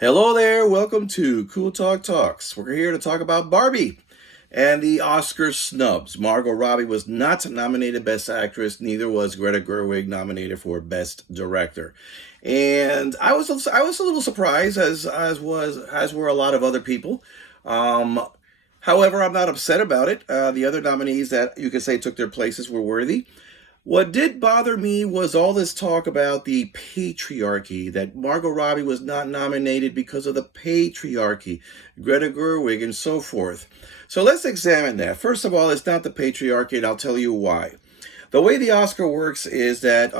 Hello there, welcome to Cool Talk Talks. We're here to talk about Barbie and the Oscar snubs. Margot Robbie was not nominated Best Actress, neither was Greta Gerwig nominated for Best Director. And I was a little surprised as were a lot of other people. Um, However, I'm not upset about it. The other nominees that you could say took their places were worthy. What did bother me was all this talk about the patriarchy, that Margot Robbie was not nominated because of the patriarchy, Greta Gerwig, and so forth. So let's examine that. First of all, it's not the patriarchy, and I'll tell you why. The way the Oscar works is that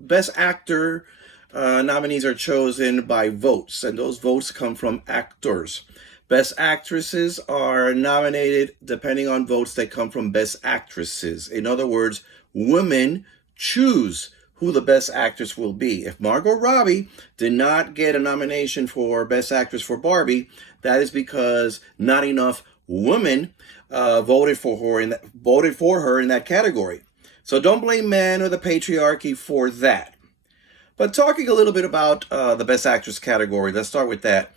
Best Actor nominees are chosen by votes, and those votes come from actors. Best actresses are nominated depending on votes that come from best actresses. In other words, women choose who the best actress will be. If Margot Robbie did not get a nomination for best actress for Barbie, that is because not enough women voted for her in that category. So don't blame men or the patriarchy for that. But talking a little bit about the Best Actress category, let's start with that.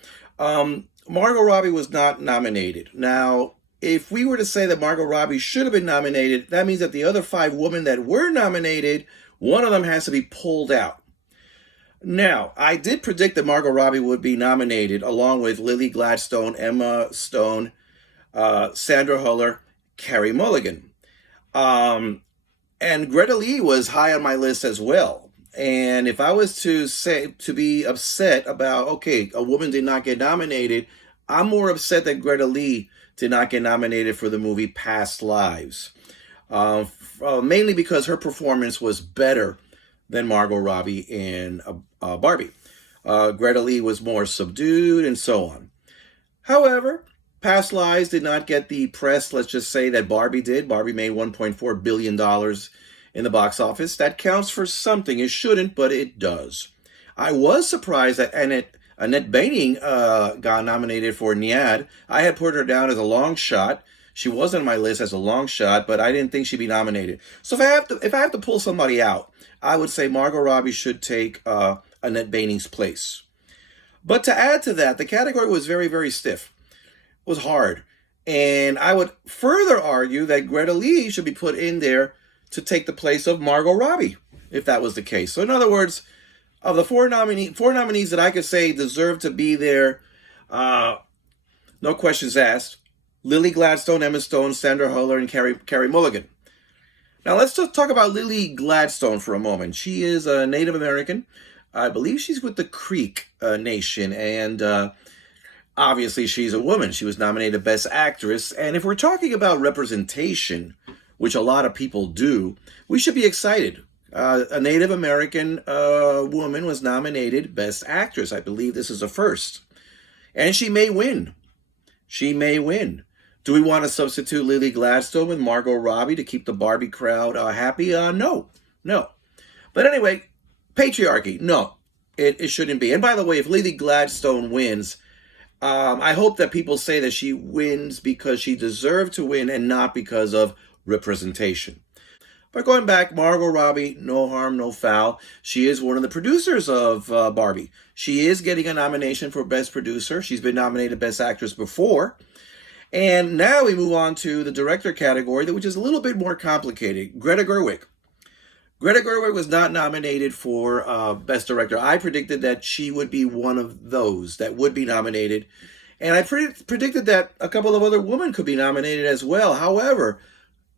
Margot Robbie was not nominated. Now, if we were to say that Margot Robbie should have been nominated, that means that the other five women that were nominated, one of them has to be pulled out. Now, I did predict that Margot Robbie would be nominated along with Lily Gladstone, Emma Stone, Sandra Huller, Carey Mulligan. And Greta Lee was high on my list as well. And if I was to be upset about, okay, a woman did not get nominated, I'm more upset that Greta Lee did not get nominated for the movie Past Lives. Mainly because her performance was better than Margot Robbie in Barbie. Greta Lee was more subdued and so on. However, Past Lives did not get the press, let's just say, that Barbie did. Barbie made $1.4 billion in the box office. That counts for something. It shouldn't, but it does. I was surprised that Annette Bening got nominated for Nyad. I had put her down as a long shot. She was on my list as a long shot, but I didn't think she'd be nominated. So if I have to pull somebody out, I would say Margot Robbie should take Annette Bening's place. But to add to that, the category was very, very stiff. It was hard. And I would further argue that Greta Lee should be put in there to take the place of Margot Robbie, if that was the case. So in other words, of the four nominees that I could say deserve to be there, no questions asked, Lily Gladstone, Emma Stone, Sandra Huller, and Carey Mulligan. Now let's just talk about Lily Gladstone for a moment. She is a Native American. I believe she's with the Creek Nation, and obviously she's a woman. She was nominated Best Actress, and if we're talking about representation, which a lot of people do, we should be excited. A Native American woman was nominated Best Actress. I believe this is a first. And she may win. She may win. Do we want to substitute Lily Gladstone with Margot Robbie to keep the Barbie crowd happy? No. But anyway, patriarchy. No, it shouldn't be. And by the way, if Lily Gladstone wins, I hope that people say that she wins because she deserved to win and not because of representation. But going back, Margot Robbie, no harm, no foul. She is one of the producers of Barbie. She is getting a nomination for Best Producer. She's been nominated Best Actress before. And now we move on to the director category, which is a little bit more complicated. Greta Gerwig. Greta Gerwig was not nominated for Best Director. I predicted that she would be one of those that would be nominated. And I predicted that a couple of other women could be nominated as well. However,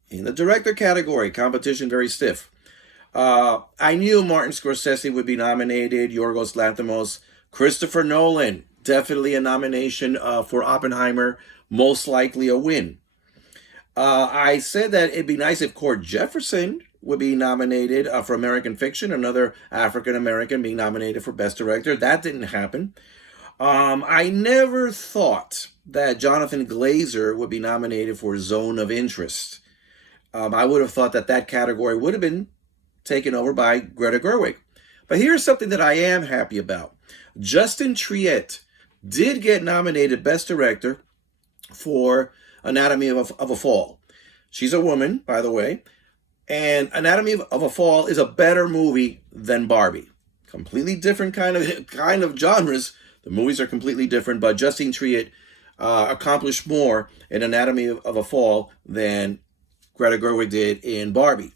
in the director category, competition very stiff. I knew Martin Scorsese would be nominated, Yorgos Lanthimos, Christopher Nolan, definitely a nomination for Oppenheimer, most likely a win. I said that it'd be nice if Cord Jefferson would be nominated for American Fiction, another African American being nominated for Best Director. That didn't happen. I never thought that Jonathan Glazer would be nominated for Zone of Interest. I would have thought that category would have been taken over by Greta Gerwig. But here's something that I am happy about. Justin Triet did get nominated Best Director for Anatomy of a Fall. She's a woman, by the way. And Anatomy of a Fall is a better movie than Barbie. Completely different kind of genres. The movies are completely different, but Justine Triet accomplished more in Anatomy of a Fall than Greta Gerwig did in Barbie.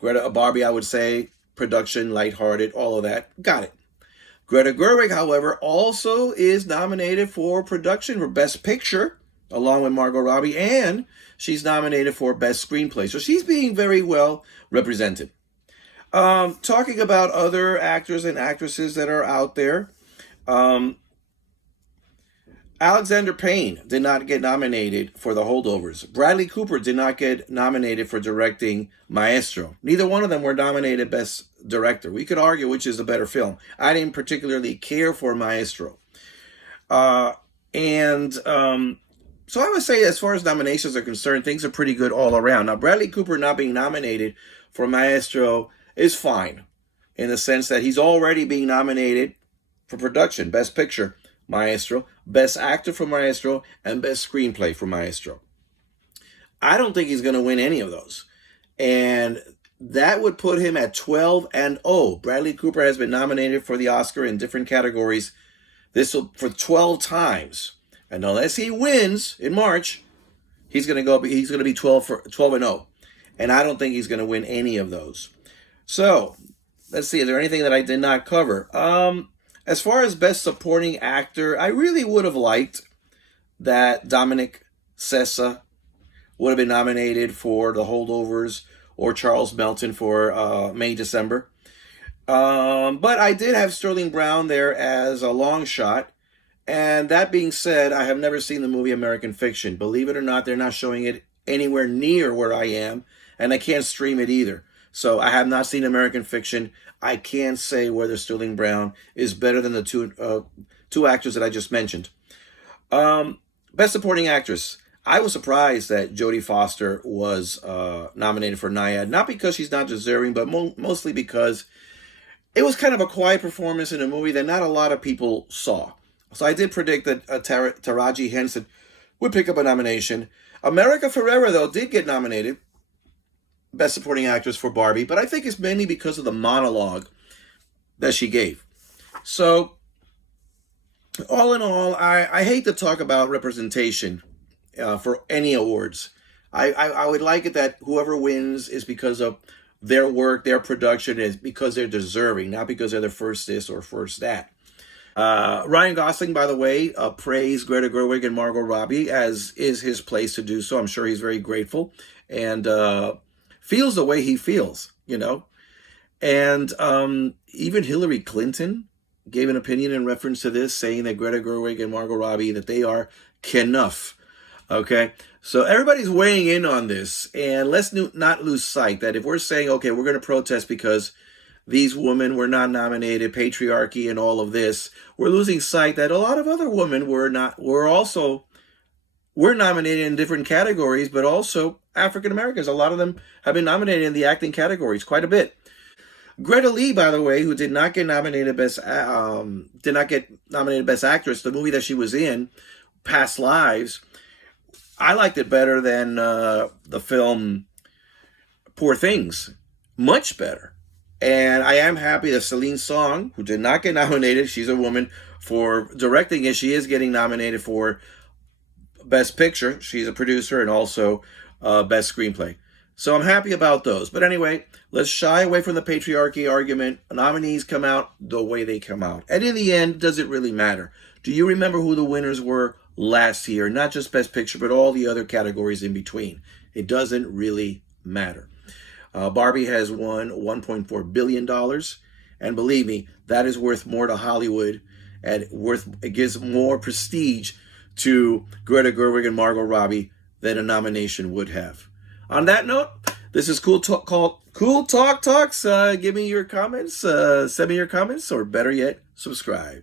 Barbie, I would say, production, lighthearted, all of that. Got it. Greta Gerwig, however, also is nominated for production for Best Picture, along with Margot Robbie, and she's nominated for Best Screenplay. So she's being very well represented. Talking about other actors and actresses that are out there, Alexander Payne did not get nominated for The Holdovers. Bradley Cooper did not get nominated for directing Maestro. Neither one of them were nominated Best Director. We could argue which is the better film. I didn't particularly care for Maestro. So I would say as far as nominations are concerned, things are pretty good all around. Now, Bradley Cooper not being nominated for Maestro is fine in the sense that he's already being nominated for production, Best Picture, Maestro, Best Actor for Maestro, and Best Screenplay for Maestro. I don't think he's going to win any of those. And that would put him at 12-0. Bradley Cooper has been nominated for the Oscar in different categories for 12 times. And unless he wins in March, he's going to be 12-0. And I don't think he's going to win any of those. So, let's see, is there anything that I did not cover? As far as Best Supporting Actor, I really would have liked that Dominic Sessa would have been nominated for The Holdovers or Charles Melton for May, December. But I did have Sterling Brown there as a long shot. And that being said, I have never seen the movie American Fiction. Believe it or not, they're not showing it anywhere near where I am. And I can't stream it either. So I have not seen American Fiction. I can't say whether Sterling Brown is better than the two actors that I just mentioned. Best Supporting Actress. I was surprised that Jodie Foster was nominated for Nyad. Not because she's not deserving, but mostly because it was kind of a quiet performance in a movie that not a lot of people saw. So I did predict that Taraji Henson would pick up a nomination. America Ferrera, though, did get nominated Best Supporting Actress for Barbie, but I think it's mainly because of the monologue that she gave. So, all in all, I hate to talk about representation for any awards. I would like it that whoever wins is because of their work, their production, is because they're deserving, not because they're the first this or first that. Ryan Gosling, by the way, praised Greta Gerwig and Margot Robbie, as is his place to do so. I'm sure he's very grateful and feels the way he feels, you know. And even Hillary Clinton gave an opinion in reference to this, saying that Greta Gerwig and Margot Robbie, that they are enough. Okay, so everybody's weighing in on this, and let's not lose sight that if we're saying, okay, we're going to protest because these women were not nominated, patriarchy and all of this, we're losing sight that a lot of other women were nominated in different categories, but also African Americans. A lot of them have been nominated in the acting categories quite a bit. Greta Lee, by the way, who did not get nominated Best Actress, the movie that she was in, Past Lives, I liked it better than the film Poor Things. Much better. And I am happy that Celine Song, who did not get nominated, she's a woman, for directing it. She is getting nominated for Best Picture. She's a producer, and also Best Screenplay. So I'm happy about those. But anyway, let's shy away from the patriarchy argument. Nominees come out the way they come out. And in the end, does it really matter? Do you remember who the winners were last year? Not just Best Picture, but all the other categories in between. It doesn't really matter. Barbie has won $1.4 billion. And believe me, that is worth more to Hollywood, and it gives more prestige to Greta Gerwig and Margot Robbie than a nomination would have. On that note, this is Cool Talk Talks. Give me your comments, send me your comments, or better yet, subscribe.